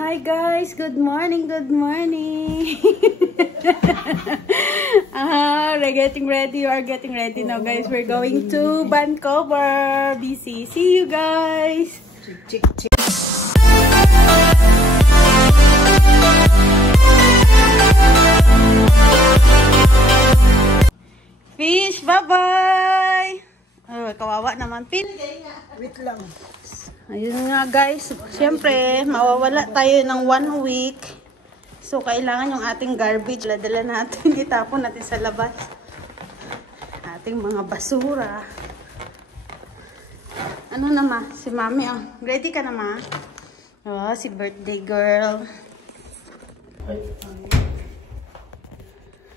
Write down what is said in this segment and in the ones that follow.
Hi guys, good morning, good morning. We're getting ready, you are getting ready now guys. We're going to Vancouver, BC. See you guys. Fish, bye-bye. Oh, kawawa naman, Pin. Wait lang. Ayun nga guys, siyempre mawawala tayo ng 1 week. So kailangan yung ating garbage, dala natin, itapon natin sa labas. Ating mga basura. Ano na ma? Si Mami, oh. Ready ka na ma? Oh, si birthday girl.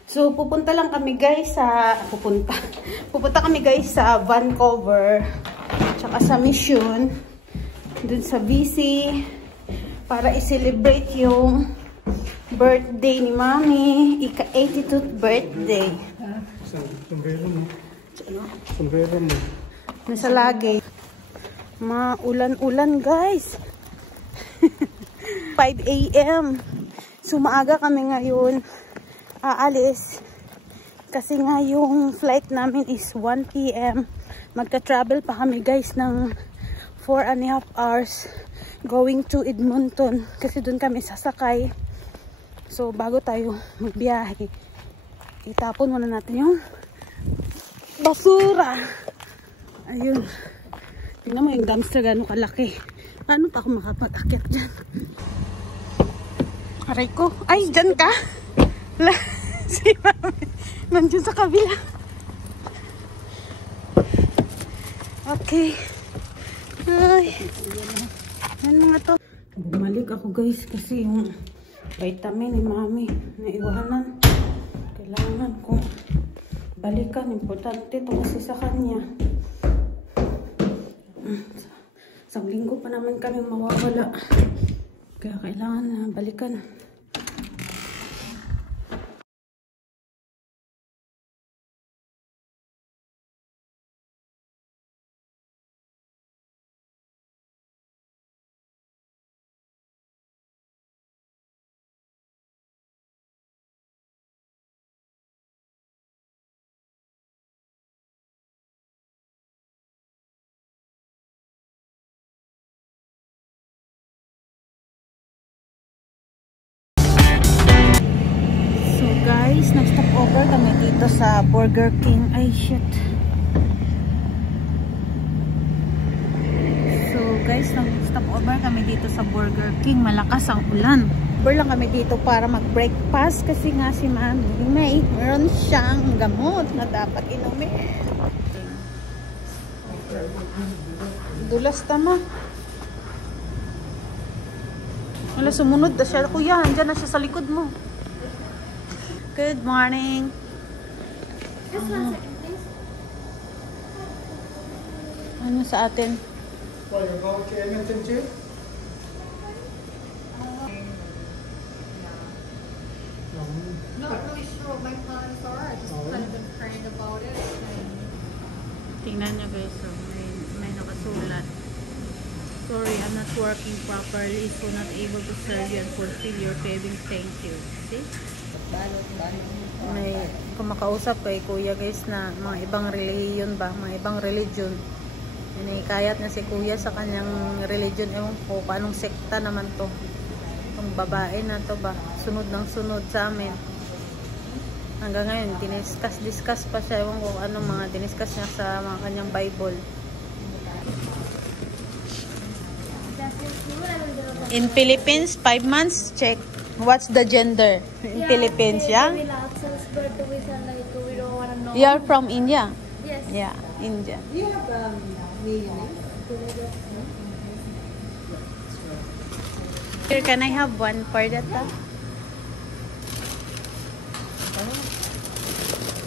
So pupunta lang kami guys sa pupunta kami guys sa Vancouver tsaka sa Mission dun sa BC para i-celebrate yung birthday ni Mami, ika-82th birthday. Sombrero mo. Sombrero mo. Nasa lagay. Maulan-ulan guys. 5 AM. So maaga kami ngayon aalis. Kasi nga yung flight namin is 1 PM. Magka-travel pa kami guys ng 4.5 hours going to Edmonton. Kasi doon kami sasakay. So bago tayo magbiyahe, itapon muna natin yung basura. Ayun. Tingnan mo yung dumpster gano'ng kalaki. Paano pa ako makapag-akyat dyan? Aray ko. Ay, dyan ka? Si Mami. Nandiyan sa kabila. Okay. Ay. Ano nga to? Bumalik ako guys kasi yung vitamin ni Mami naiwanan. Kailangan kong balikan. Importante ito kasi sa kanya. Isang linggo pa naman kami mawawala. Kaya kailangan na balikan. Guys, nag-stop over kami dito sa Burger King. Ay, shit. So, guys, nag-stop over kami dito sa Burger King. Malakas ang ulan. Over lang kami dito para mag-breakfast kasi nga si Mami meron siyang gamot na dapat inumin. Dulas tama. Wala, sumunod na siya. Kuya, andyan na siya sa likod mo. Good morning. Just 1 second, please. Ano sa atin? Well, you're going to Edmonton too? Not really sure what my plans are. I just kind of been praying about it. Tingnan nyo guys, so may nakasulat. Sorry, I'm not working properly, so not able to serve you and fulfill your cravings. Thank you. See? May kumakausap kay kuya guys na mga ibang religion ba, mga ibang religion. Inikayat na si kuya sa kanyang religion. Ewan ko paanong sekta naman to. Itong babae na to ba, sunod ng sunod sa amin. Hanggang ngayon diniscuss pa siya. Ewan ko anong mga diniscuss niya sa mga kanyang Bible. In Philippines, 5 months, check. What's the gender in Philippines? Yeah. We don't want to know. You are from India. Yes. Yeah, India. You have millionaire? Here, can I have one for that?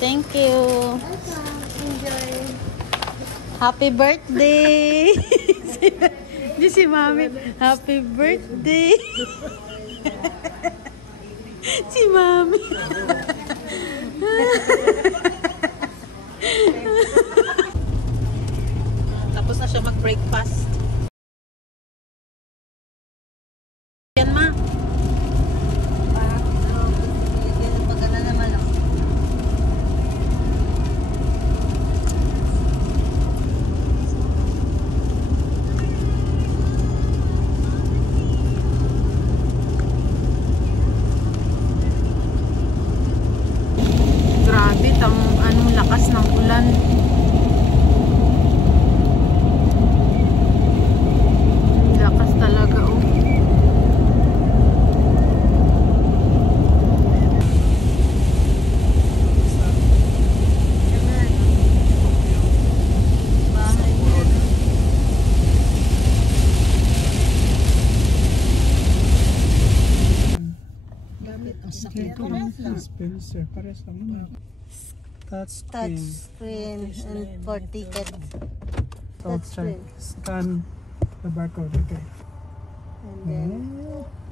Thank you. Enjoy. Happy birthday. Di si Mami. Happy birthday. Si Mami. Tapos na siya mag-breakfast. Yan ma. Grabe, anong lakas ng ulan. Ang lakas talaga, oh. Ito lang Spencer. Pares naman. Touch Screen and for ticket. Touch scan the barcode. Okay. And then,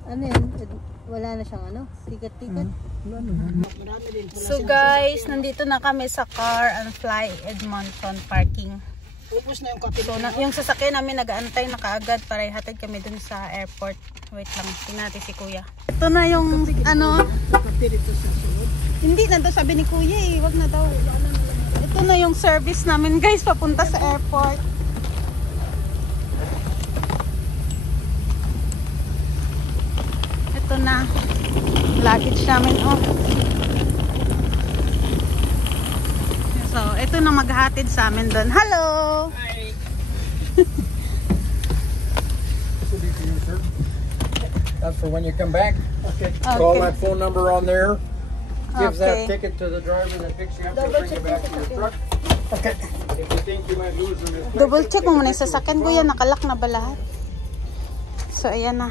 ano yan? Wala na siyang ano? Ticket. So guys, nandito na kami sa Car and Fly Edmonton parking. Upos na yung kape. So yung sasakyan namin nag-aantay na kaagad para ihatid kami dun sa airport. Wait lang, tingnan natin si Kuya. Ito na yung ano. Kape dito sa sulod. Hindi na daw, sabi ni Kuya eh, wag na daw. Ito na yung service namin guys papunta sa airport. Ito na. Luggage namin, oh. So, ito na maghatid sa amin doon. Hello! Hi! So dito yung sir? That's for when you come back. Okay. Call that phone number on there. Gives Okay. that ticket to the driver that picks you up and brings you back to your truck. Okay. If you think you might lose them, just Double check mo muna yung sasakyan, Kuya. Nakalak na ba lahat? So, ayan na.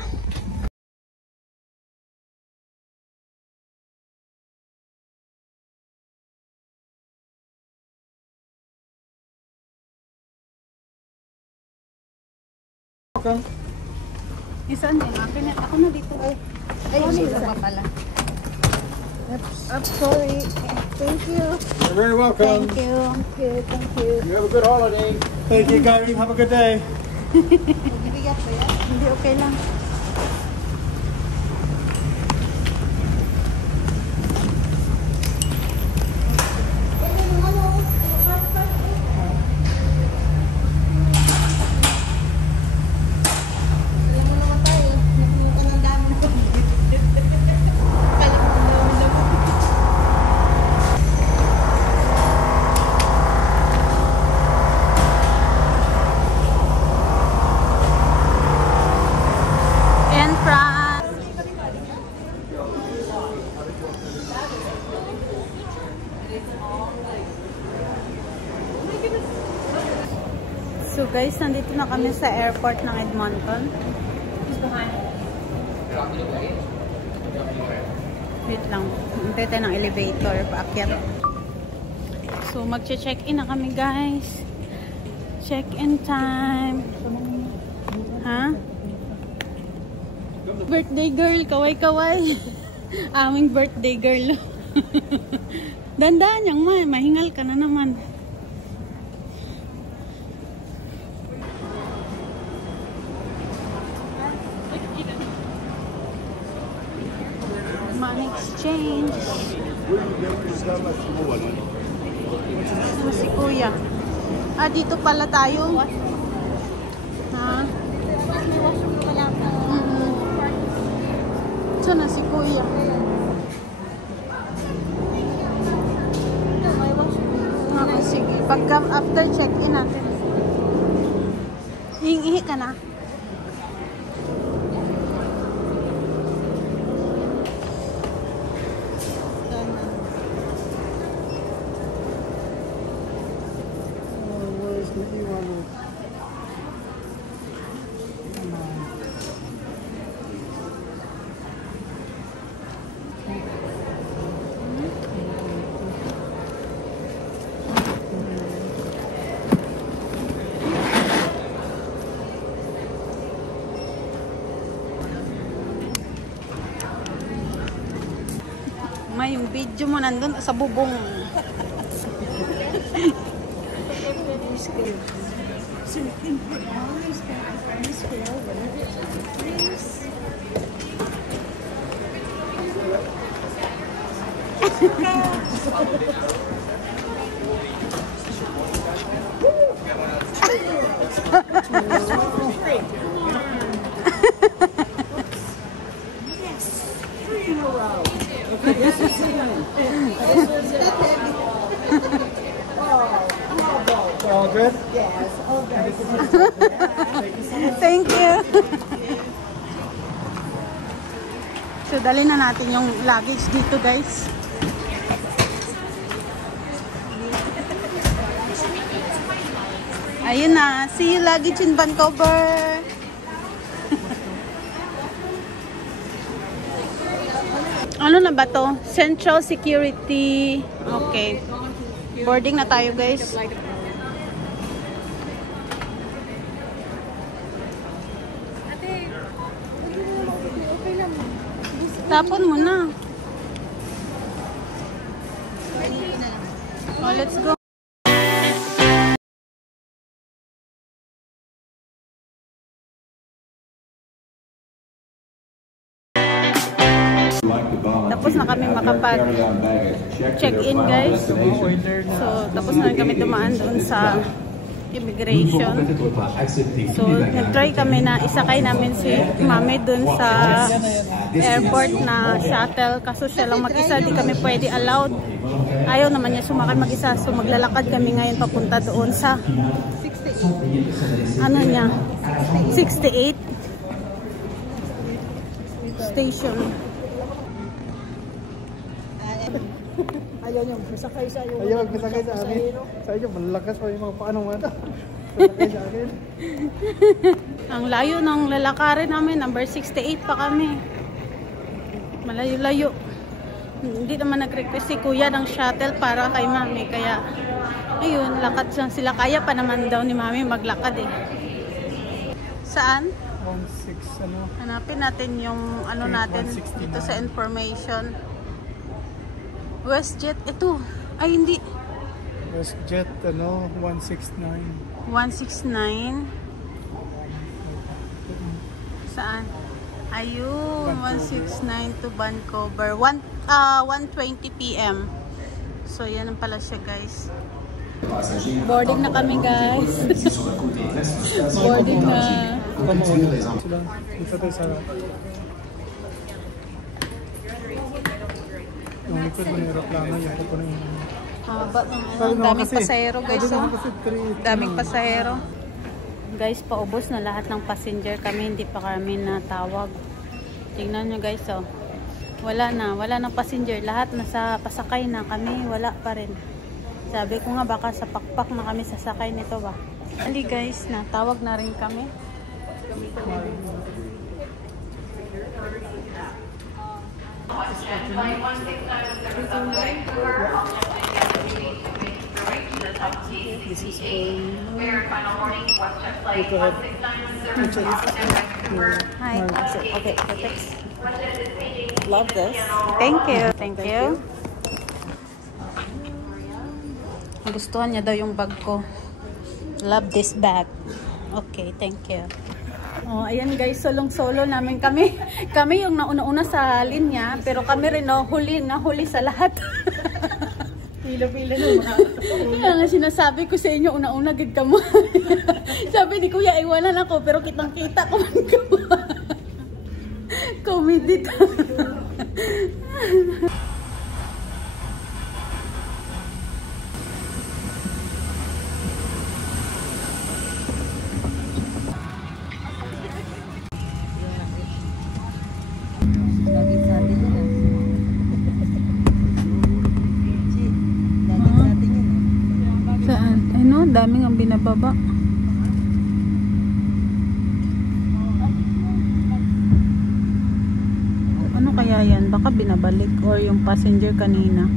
Isaan din. Ako na dito. Ay, isa pa pala. I'm sorry. Thank you. You're very welcome. Thank you. Thank you. You have a good holiday. Thank you guys. Have a good day. Bibigat ba yan? Hindi, okay lang. So guys, nandito na kami sa airport ng Edmonton. Wait lang. Hintay tayo ng elevator. Paakyat. So magche-check-in na kami guys. Check-in time. Ha? Birthday girl. Kaway-kaway. Aming birthday girl. Dandaan yang mahingal ka na naman. Money exchange. Ano si Kuya? Ah, dito pala tayo. Ha? Saan na si Kuya? Okay, sige. Pagka after check-in natin. Ihi ka na. Yung video mo nandun sa bubong. All good? Thank you. So, dali na natin yung luggage dito, guys. Ayun na. See you luggage in Vancouver. Ano na ba to? Central Security. Okay. Boarding na tayo, guys. Tapon mo na. Oh, let's go. Tapos na kami makapag-check-in, guys. So, tapos na kami dumaan doon sa immigration. So, nag-try kami na isakay namin si Mami doon sa airport na shuttle. Kaso siya lang mag-isa, di kami pwede allowed. Ayaw naman niya sumakay mag-isa. So, maglalakad kami ngayon papunta doon sa 68 station. Ayaw niyo masakay sa iyo. Ayaw magsakay sa amin. Sa inyo, malakas pa yung mga paanong mata. Masakay sa akin. Ang layo ng lalakarin namin. Number 68 pa kami. Malayo-layo. Hindi naman nag-request si Kuya ng shuttle para kay Mami. Kaya, ayun, lakad lang sila. Kaya pa naman daw ni Mami maglakad eh. Saan? 16 ano? Hanapin natin yung ano natin dito sa information. WestJet, ito. Ay, hindi. WestJet, ano, 169. 169. Saan? Ayun, 169 to Vancouver. 1:20 PM. So, yan ang pala siya, guys. Boarding na kami, guys. Boarding na. Dito tayo sa... Yung likod ng aeroplano, yung po na yung... Daming pasahero, guys. Oh. Daming pasahero. Guys, paubos na lahat ng passenger kami. Hindi pa kami natawag. Tingnan nyo, guys. Oh. Wala na passenger. Lahat nasa pasakay na kami. Wala pa rin. Sabi ko nga, baka sa pakpak na kami sasakay nito ba. Ali, guys, natawag na rin kami. This is for... Hi. Okay, perfect. Love this. Thank you. Thank you. Gustuhan niya daw yung bag ko. Love this bag. Okay, thank you. Oh, ayan guys, solong-solo namin kami. Kami yung nauna-una sa linya, pero kami rin huli sa lahat. Pila-pila na. Kaya nga sinasabi ko sa inyo, una-una gid ka mo. Sabi ni Kuya, iwanan ako, pero kitang-kita ko man ka mo. Comedy ka. Saan? Ano? Daming ang binababa. Ano kaya yan? Baka binabalik or yung passenger kanina.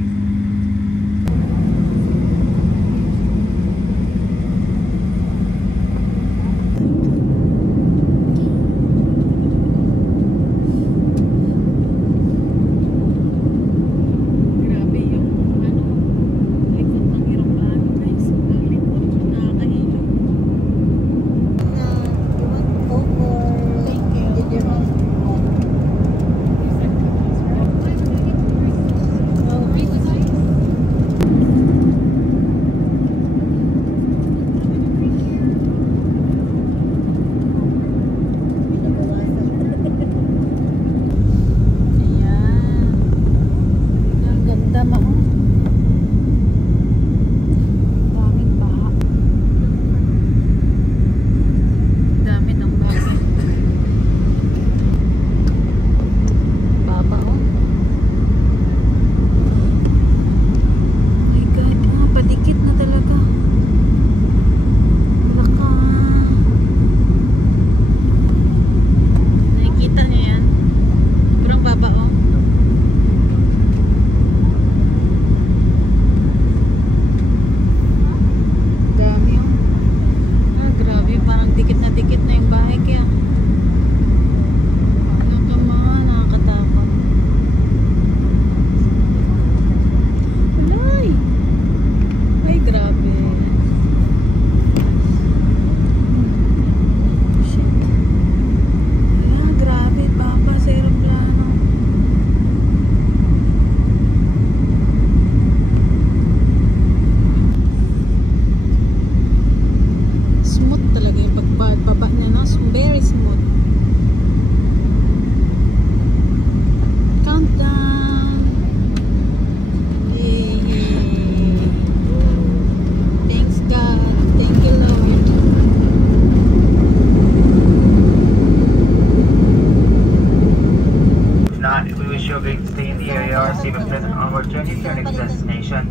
you're going to stay in the area or receive a pleasant onward journey to your next destination.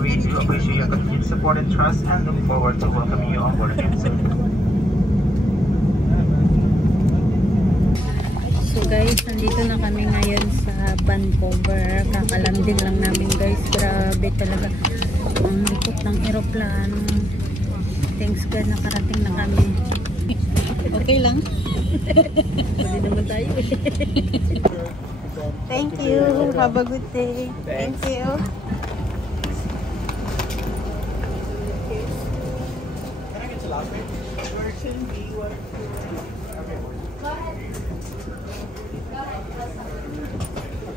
We do appreciate your continued support and trust and look forward to welcoming you on board again soon. So guys, nandito na kami ngayon sa Vancouver. Kakalandin lang namin guys. Grabe talaga. Ang likot ng aeroplano. Thanks God, nakarating na kami. Okay lang? Pwede naman tayo eh. Thank you. Have a good day. Thank you.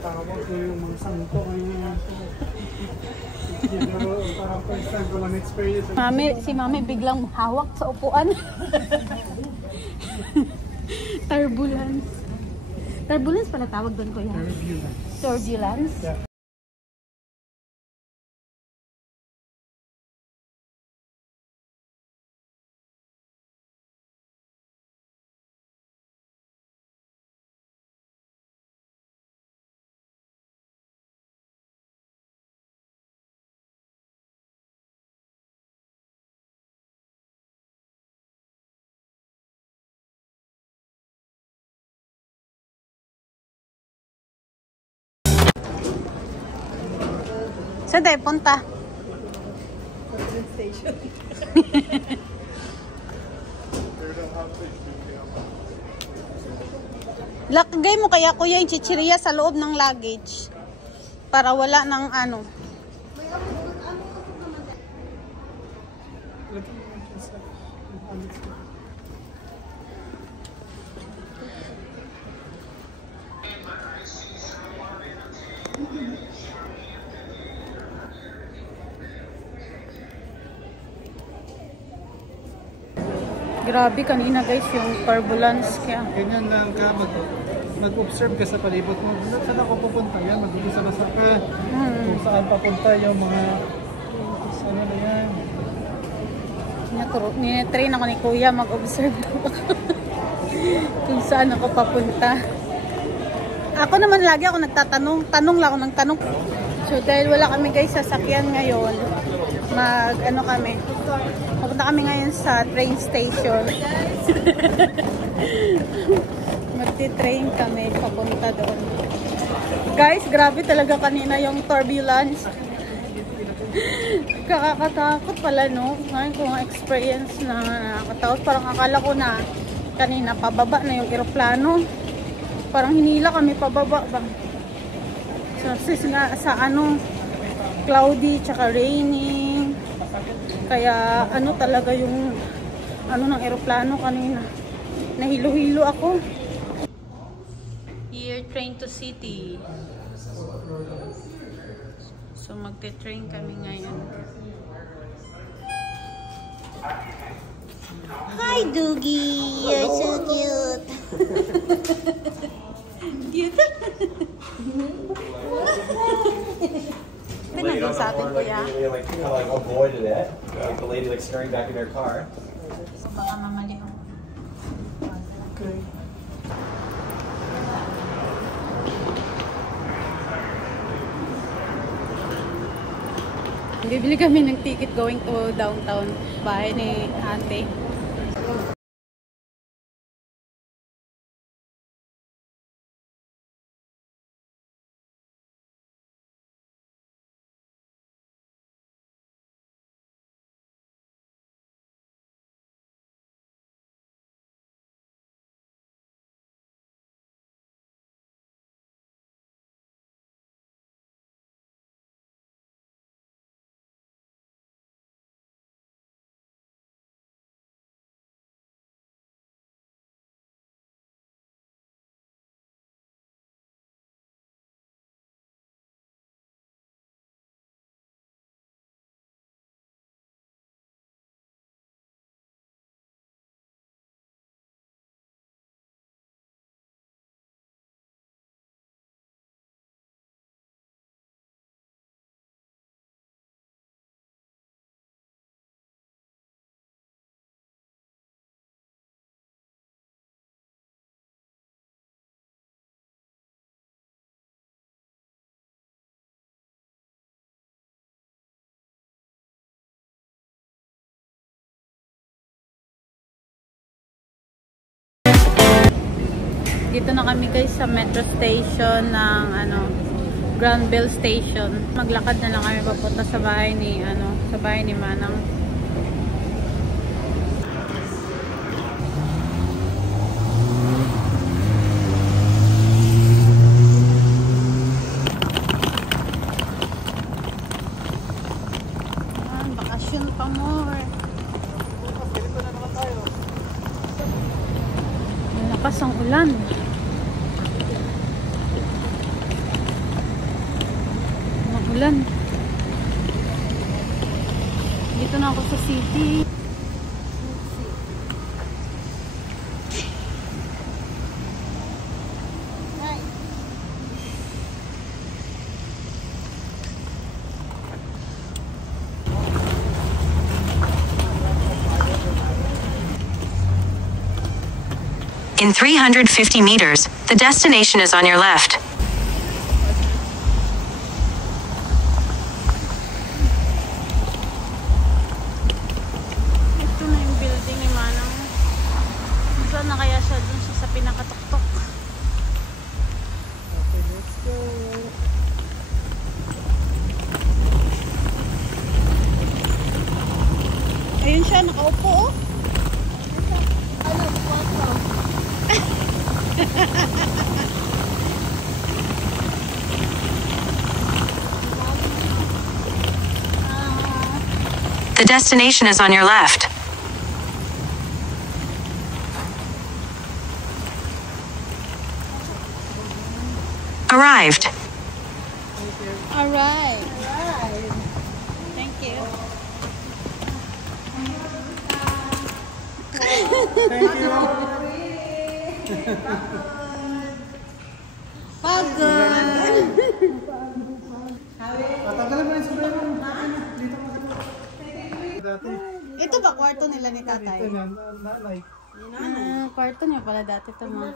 Tawag ko yung mga santo ngayon. Parang first time ko lang experience. Si Mami biglang hawak sa upuan. Turbulence. Turbulence pala tawag doon ko yan. Turbulence. Yeah. Saan tayo punta? Station. Lagay mo kaya kuya yung chichirya sa loob ng luggage. Para wala ng ano. Grabe kanina guys yung turbulence kaya. Ganyan lang ka, mag-observe ka sa palibot mo. Saan ako pupunta yan? Mag-ibisa-basa ka. Kung saan papunta yung mga ano na yan. Ninatrain ako ni kuya mag-observe kung saan ako papunta. Ako naman lagi ako nagtatanong. Tanong lang ako ng tanong. So dahil wala kami guys sasakyan ngayon, pupunta kami ngayon sa train station. Magti-train kami papunta doon. Guys, grabe talaga kanina yung turbulence. Kakakatakot pala, no? Ngayon kung experience na nakakatakot. Parang akala ko na kanina pababa na yung eroplano. Parang hinila kami pababa ba. So, sa cloudy tsaka rainy. Kaya ano talaga yung ng eroplano kanina. Nahilo-hilo ako. Here, train to city. So magte-train kami ngayon. Hi Doogie! You're so cute! Cute? Pinagod sa atin kuya. Like avoided it. Like the lady like staring back in their car. So baka mamali ako. Okay. Bibili kami ng ticket going to downtown. Bahay ni ate. Dito na kami guys sa metro station ng Granville Station. Maglakad na lang kami papunta sa bahay ni Manang. Bakasyon pa more. Malakas ang ulan. Ulan. Dito na ako sa city. In 350 meters, the destination is on your left. Ito na yung building ni Manang. Saan na kaya siya? Doon siya sa pinakatuktok. Okay, let's go. Ayun siya, nakaupo oh. The destination is on your left. Arrived. Alright. Thank you. Thank you. Pagod. Tatanggalan mo yung sombrero. Dito mo. Dati. Ito ba kwarto nila ni tatay? Ito yan, like. Kwarto niya pala dati ito mo.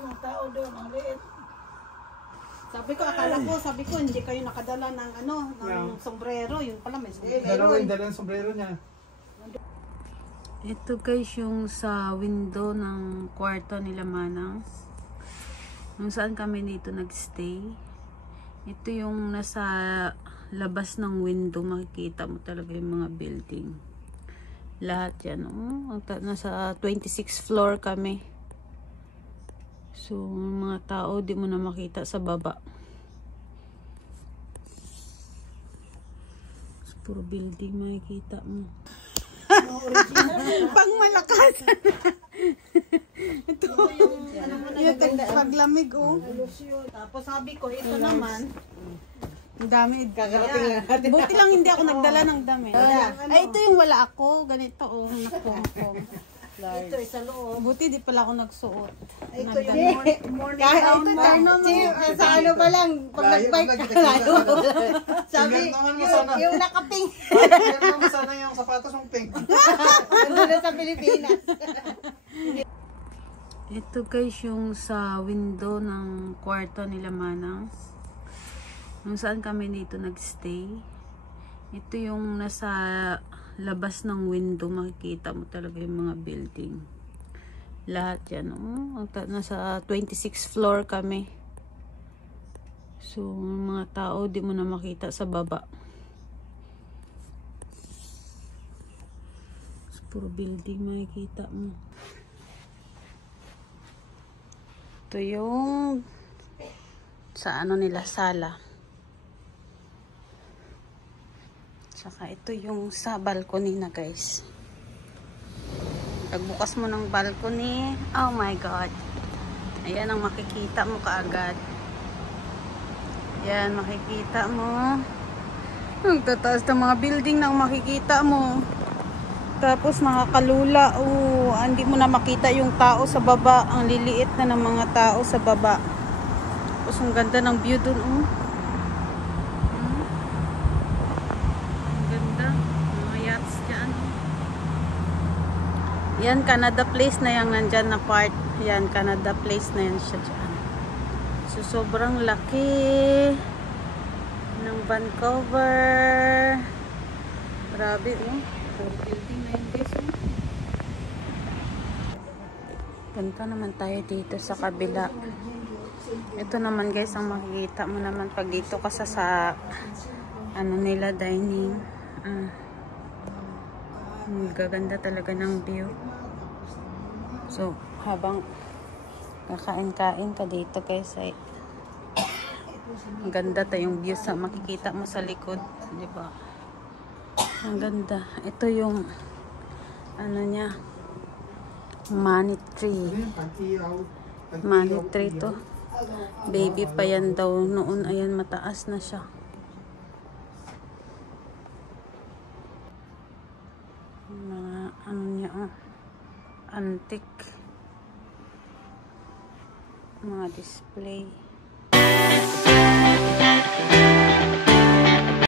Sabi ko, hindi kayo nakadala ng ng sombrero. Yun pala may sombrero. Dalawa yung dalang sombrero niya. Ito guys yung sa window ng kwarto nila Manang. Kung saan kami dito nagstay. Ito yung nasa labas ng window. Makikita mo talaga yung mga building. Lahat yan. Nasa 26th floor kami. So mga tao di mo na makita sa baba. So, puro building makikita mo. Pang malakas. Ito yung paglamig oh. Tapos sabi ko, ito naman. Ang dami. Buti lang hindi ako nagdala ng damit. Ay, ito yung wala ako. Ganito oh. Naku. Ito sa loob. Buti di pala ako nagsuot. Ito yung morning gown mo. Sa ano pa lang, pag nag-bike ka sabi, yung nakapink. Yan mo sana yung sapatos mong pink. Ano na sa Pilipinas. Ito guys yung sa window ng kwarto nila Manang. Kung saan kami dito nagstay. Ito yung nasa labas ng window. Makikita mo talaga yung mga building. Lahat yan. Nasa 26th floor kami. So mga tao di mo na makita sa baba. So, puro building makikita mo. Ito yung sa nila sala. Saka ito yung sa balcony na guys. Pagbukas mo ng balcony, oh my god. Ayan ang makikita mo kaagad. Ayan, makikita mo. Ang tataas ng mga building na makikita mo. Tapos nakakalula. Oh, hindi mo na makita yung tao sa baba. Ang liliit na ng mga tao sa baba. Tapos ang ganda ng view dun. Oh. Yan, Canada Place na yung nandyan na part. Yan, Canada Place na yan siya dyan. So, sobrang laki ng Vancouver. Grabe, oh. Puro building na yun, guys, oh. Punta naman tayo dito sa kabila. Ito naman guys, ang makikita mo naman pag dito ka sa ano nila, dining. Gaganda talaga ng view. So, habang kakain-kain ka dito guys, ay ang ganda tayong view sa makikita mo sa likod, di ba? Ang ganda. Ito yung ano niya, money tree. Money tree to. Baby pa yan daw noon. Ayan, mataas na siya. Mga ano niya, antique. Mga display.